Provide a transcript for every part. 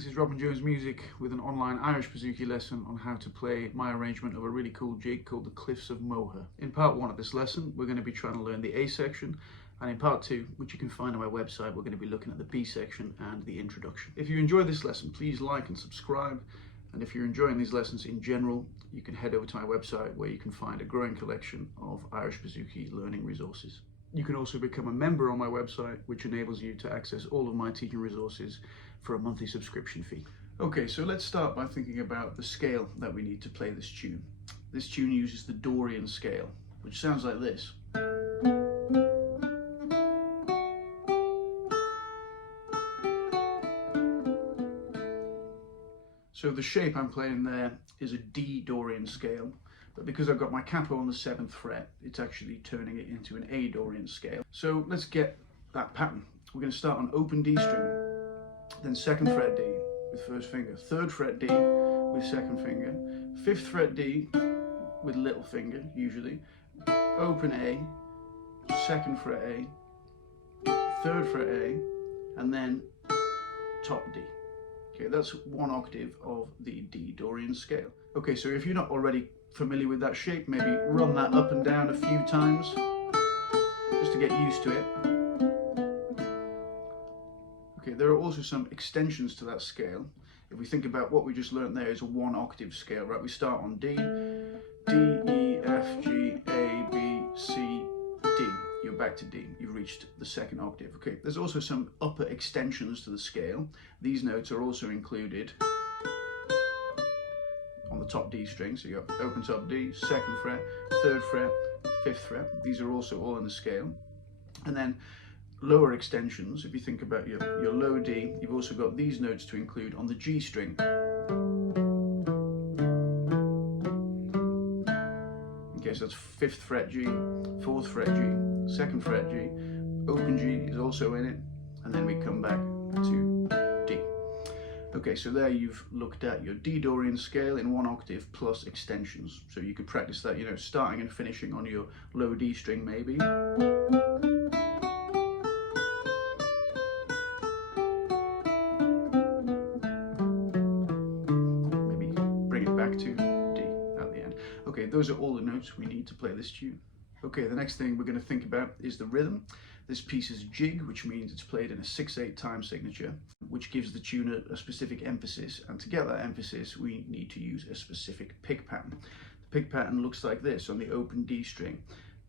This is Robin Jones Music with an online Irish Bouzouki lesson on how to play my arrangement of a really cool jig called the Cliffs of Moher. In part 1 of this lesson, we're going to be trying to learn the A section, and in part 2, which you can find on my website, we're going to be looking at the B section and the introduction. If you enjoyed this lesson, please like and subscribe. And if you're enjoying these lessons in general, you can head over to my website where you can find a growing collection of Irish Bouzouki learning resources. You can also become a member on my website, which enables you to access all of my teaching resources for a monthly subscription fee. Okay, so let's start by thinking about the scale that we need to play this tune. This tune uses the Dorian scale, which sounds like this. So the shape I'm playing there is a D Dorian scale, but because I've got my capo on the 7th fret, it's actually turning it into an A Dorian scale. So let's get that pattern. We're going to start on open D string, then 2nd fret D with 1st finger, 3rd fret D with 2nd finger, 5th fret D with little finger usually, open A, 2nd fret A, 3rd fret A, and then top D. Okay, that's 1 octave of the D Dorian scale. Okay, so if you're not already familiar with that shape, maybe run that up and down a few times just to get used to it. Okay, there are also some extensions to that scale. If we think about what we just learned there is a 1 octave scale, right? We start on D, D, E, F, G, A, B, C, D. You're back to D. You've reached the 2nd octave. Okay, there's also some upper extensions to the scale. These notes are also included on the top D string. So you have open top D, 2nd fret, 3rd fret, 5th fret. These are also all in the scale. And then lower extensions, if you think about your low D, you've also got these notes to include on the G string. Okay, so that's 5th fret G, 4th fret G, 2nd fret G, open G is also in it, and then we come back to D. Okay, so there you've looked at your D Dorian scale in 1 octave plus extensions. So you could practice that, starting and finishing on your low D string maybe. Maybe bring it back to D at the end. Okay, those are all the notes we need to play this tune. Okay, the next thing we're going to think about is the rhythm. This piece is jig, which means it's played in a 6/8 time signature, which gives the tune a specific emphasis. And to get that emphasis, we need to use a specific pick pattern. The pick pattern looks like this on the open D string.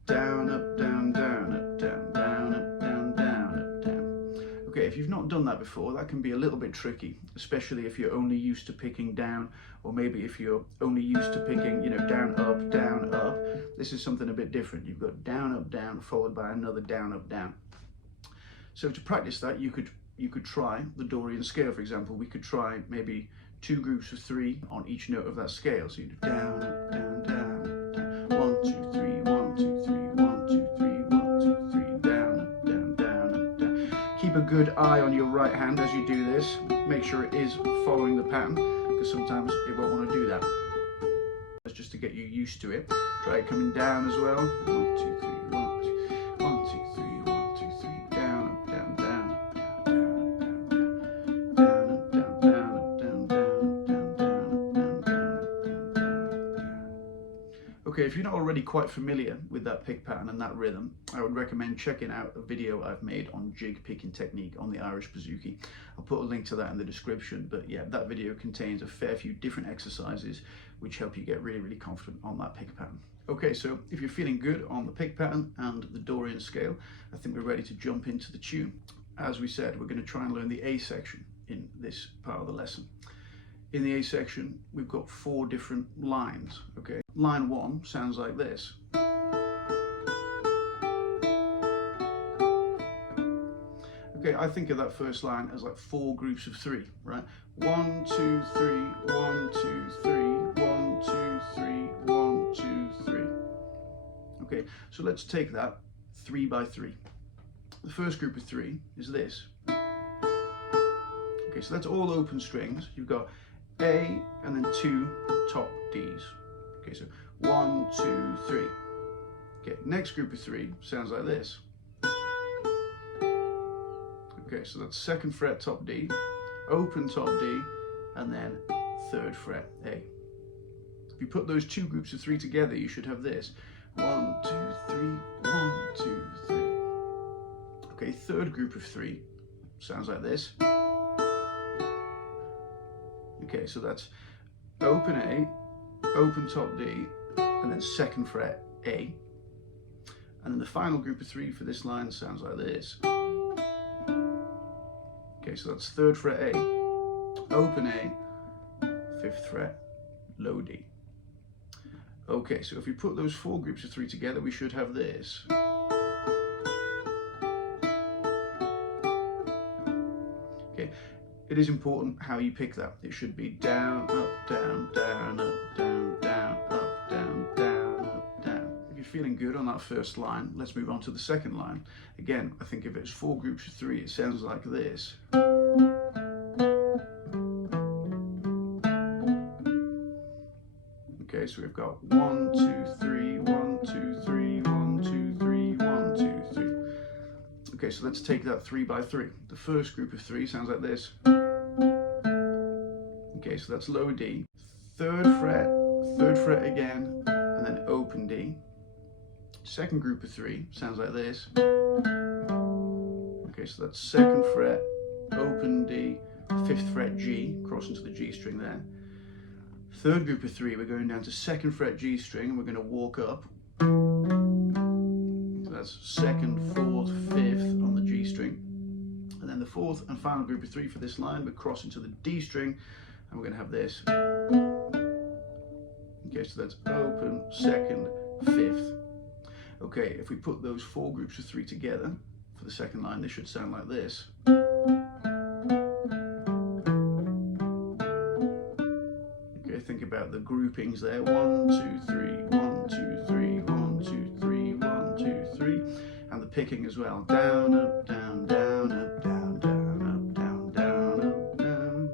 Down, up, down, down, up, down, down, up, down, down, up, down. Okay, if you've not done that before, that can be a little bit tricky, especially if you're only used to picking down, or maybe if you're only used to picking, down, up, down, up. This is something a bit different. You've got down, followed by another down, up, down. So to practice that, you could try the Dorian scale, for example. We could try maybe 2 groups of 3 on each note of that scale. So you do down, up, down, down, down. 1, 2, 3, 1, 2, 3, 1, 2, 3, 1, 2, 3, down, up, down, down, up, down. Keep a good eye on your right hand as you do this. Make sure it is following the pattern, because sometimes it won't want to do that. That's just to get you used to it. Try it coming down as well. 1, 2, 3, 1, 2, 1, 2, 3, 1, 2, 3, down, up, down, down, up, down, down, up, down, down, up, down, down, down, down, down, down. Okay, if you're not already quite familiar with that pick pattern and that rhythm, I would recommend checking out a video I've made on jig picking technique on the Irish Bouzouki. I'll put a link to that in the description, but yeah, that video contains a fair few different exercises which help you get really, really confident on that pick pattern. Okay, so if you're feeling good on the pick pattern and the Dorian scale, I think we're ready to jump into the tune. As we said, we're going to try and learn the A section in this part of the lesson. In the A section, we've got 4 different lines, okay? Line 1 sounds like this. Okay, I think of that first line as like 4 groups of 3, right? 1, 2, 3, 1, 2, 3, 1, 2, 3, 1, 2, 3. Okay, so let's take that 3 by 3. The first group of 3 is this. Okay, so that's all open strings. You've got A and then 2 top Ds. Okay, so 1, 2, 3. Okay, next group of 3 sounds like this. Okay, so that's 2nd fret top D, open top D, and then 3rd fret A. If you put those two groups of 3 together, you should have this. 1, 2, 3, 1, 2, 3. Okay, 3rd group of 3 sounds like this. Okay, so that's open A, open top D, and then 2nd fret A. And then the final group of 3 for this line sounds like this. Okay, so that's 3rd fret A, open A, 5th fret, low D. Okay, so if we put those 4 groups of 3 together, we should have this. Okay, it is important how you pick that. It should be down, up, down, down, up, down, down, up, down, down, up, down. If you're feeling good on that first line, let's move on to the second line. Again, I think if it's 4 groups of 3, it sounds like this. Okay, so we've got 1, 2, 3, 1, 2, 3, 1, 2, 3, 1, 2, 3. Okay, so let's take that 3 by 3. The first group of 3 sounds like this. Okay, so that's low D, 3rd fret again, and then open D. Second group of 3 sounds like this. Okay, so that's 2nd fret, open D, 5th fret G, cross into the G string there. Third group of 3, we're going down to 2nd fret G string, and we're going to walk up. So that's 2nd, 4th, 5th on the G string. And then the 4th and final group of 3 for this line, we cross into the D string, and we're going to have this. Okay, so that's open, 2nd, 5th. Okay, if we put those 4 groups of 3 together for the second line, they should sound like this. Think about the groupings there. 1, 2, 3, 1, 2, 3, 1, 2, 3, 1, 2, 3. And the picking as well. Down, up, down, down, up, down, down, up, down, down, up, down.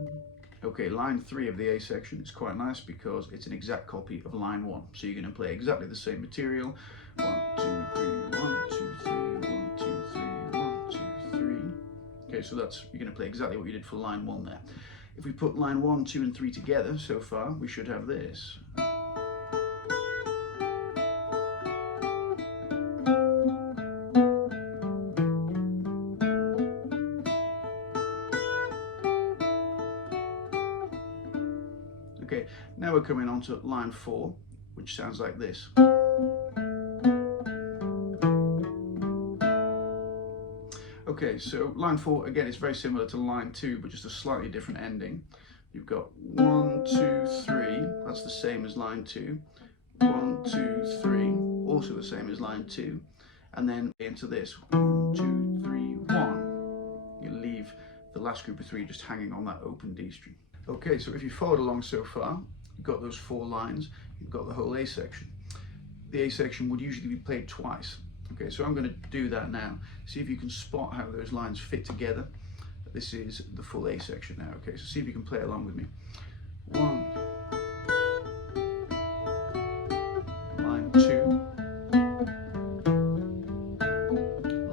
Okay, line 3 of the A section is quite nice because it's an exact copy of line 1. So you're going to play exactly the same material. 1, 2, 3, 1, 2, 3, 1, 2, 3, 1, 2, 3. Okay, so that's, you're going to play exactly what you did for line 1 there. If we put line 1, 2, and 3 together so far, we should have this. Okay, now we're coming on to line 4, which sounds like this. Okay, so line 4, again, is very similar to line 2, but just a slightly different ending. You've got 1, 2, 3, that's the same as line 2. 1, 2, 3, also the same as line 2. And then into this, 1, 2, 3, 1. You leave the last group of 3 just hanging on that open D string. Okay, so if you followed along so far, you've got those 4 lines, you've got the whole A section. The A section would usually be played twice. Okay, so I'm going to do that now. See if you can spot how those lines fit together. This is the full A section now. Okay, so see if you can play along with me. 1, line 2,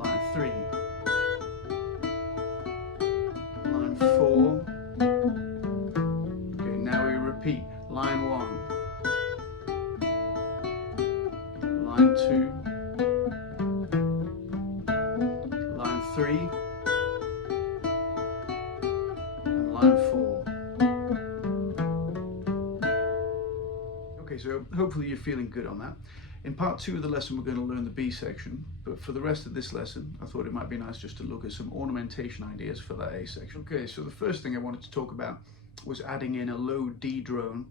line 3, line 4. Okay, now we repeat. Line 1, line 2, 3, and line 4. Okay, so hopefully you're feeling good on that. In part 2 of the lesson, we're going to learn the B section, but for the rest of this lesson, I thought it might be nice just to look at some ornamentation ideas for that A section. Okay, so the first thing I wanted to talk about was adding in a low D drone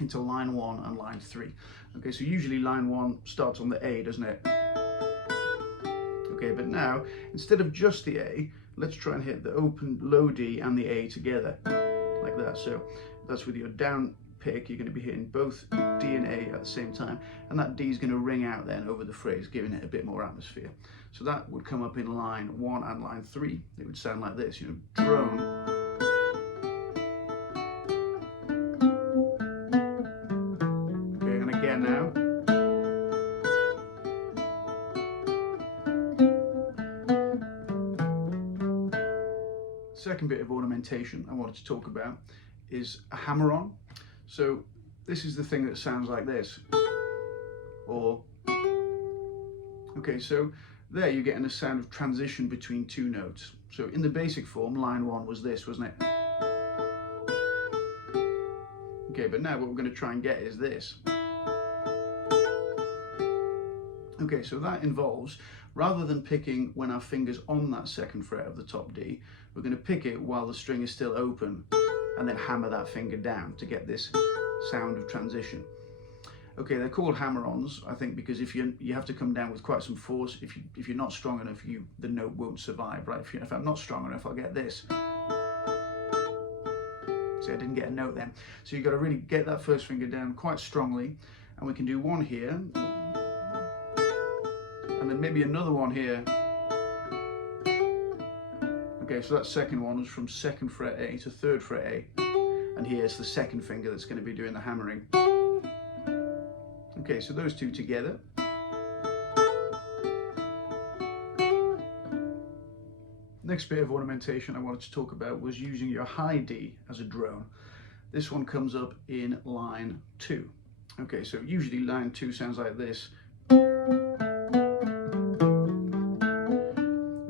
into line 1 and line 3. Okay, so usually line 1 starts on the A, doesn't it? Okay, but now, instead of just the A, let's try and hit the open low D and the A together, like that. So that's with your down pick, you're going to be hitting both D and A at the same time, and that D is going to ring out then over the phrase, giving it a bit more atmosphere. So that would come up in line 1 and line 3. It would sound like this, you know, drone. Okay, and again now. second bit of ornamentation I wanted to talk about is a hammer-on. So this is the thing that sounds like this, or okay, so there you're getting a sound of transition between two notes. So in the basic form, line 1 was this, wasn't it? Okay, but now what we're going to try and get is this. Okay, so that involves, rather than picking when our finger's on that second fret of the top D, we're going to pick it while the string is still open and then hammer that finger down to get this sound of transition. Okay, they're called hammer-ons, I think, because if you have to come down with quite some force. If you're not strong enough, the note won't survive, right? If I'm not strong enough, I'll get this. See, I didn't get a note then. So you've got to really get that first finger down quite strongly, and we can do one here, and then maybe another one here. Okay, so that second one was from 2nd fret A to 3rd fret A, and here's the second finger that's going to be doing the hammering. Okay, so those two together. Next bit of ornamentation I wanted to talk about was using your high D as a drone. This one comes up in line 2. Okay, so usually line 2 sounds like this.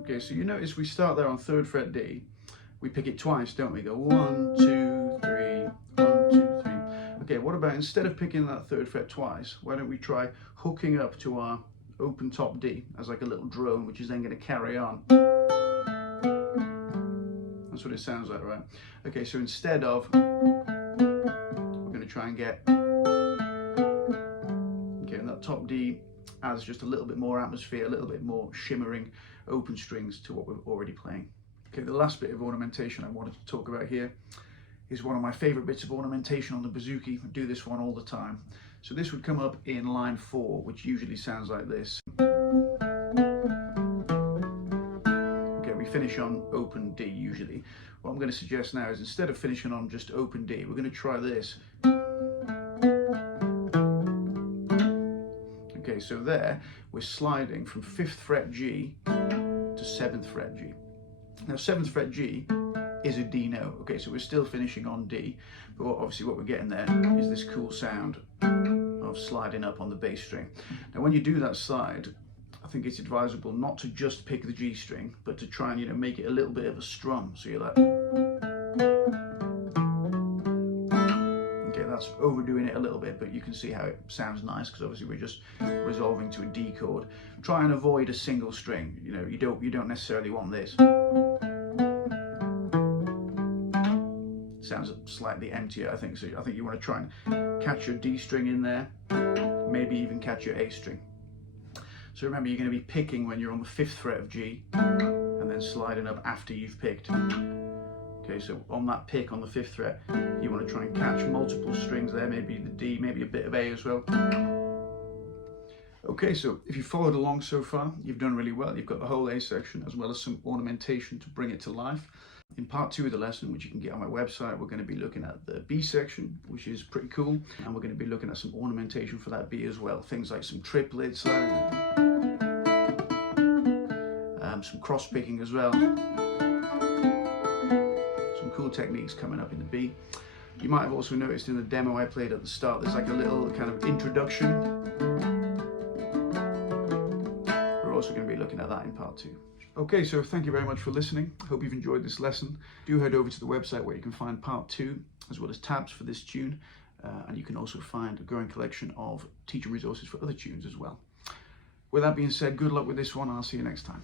Okay, so you notice we start there on 3rd fret D. We pick it twice, don't we? Go 1, 2, 3, 1, 2, 3. Okay, what about instead of picking that 3rd fret twice, why don't we try hooking up to our open top D as like a little drone, which is then going to carry on. That's what it sounds like, right? Okay, so instead of, we're going to try and get, okay, and that top D adds just a little bit more atmosphere, a little bit more shimmering open strings to what we're already playing. Okay, the last bit of ornamentation I wanted to talk about here is one of my favorite bits of ornamentation on the bouzouki. I do this one all the time. So this would come up in line 4, which usually sounds like this. Okay, we finish on open D usually. What I'm going to suggest now is instead of finishing on just open D, we're going to try this. Okay, so there we're sliding from 5th fret G to 7th fret G. Now 7th fret G is a D note, okay, so we're still finishing on D, but obviously what we're getting there is this cool sound of sliding up on the bass string. Now when you do that slide, I think it's advisable not to just pick the G string, but to try and, make it a little bit of a strum, so you're like, okay, that's overdoing it a little bit, but you can see how it sounds nice, because obviously we're just resolving to a D chord. Try and avoid a single string, you don't necessarily want this. Sounds slightly emptier, I think. So I think you want to try and catch your D string in there, maybe even catch your A string. So remember, you're going to be picking when you're on the 5th fret of G, and then sliding up after you've picked. Okay, so on that pick on the 5th fret, you want to try and catch multiple strings there, maybe the D, maybe a bit of A as well. Okay, so if you followed along so far, you've done really well. You've got the whole A section as well as some ornamentation to bring it to life. In part 2 of the lesson, which you can get on my website, we're going to be looking at the B section, which is pretty cool, and we're going to be looking at some ornamentation for that B as well. Things like some triplets, some cross picking as well. Some cool techniques coming up in the B. You might have also noticed in the demo I played at the start, there's like a little kind of introduction. We're also going to be looking at that in part 2. Okay, so thank you very much for listening. I hope you've enjoyed this lesson. Do head over to the website where you can find part 2, as well as tabs for this tune, and you can also find a growing collection of teacher resources for other tunes as well. With that being said, good luck with this one. I'll see you next time.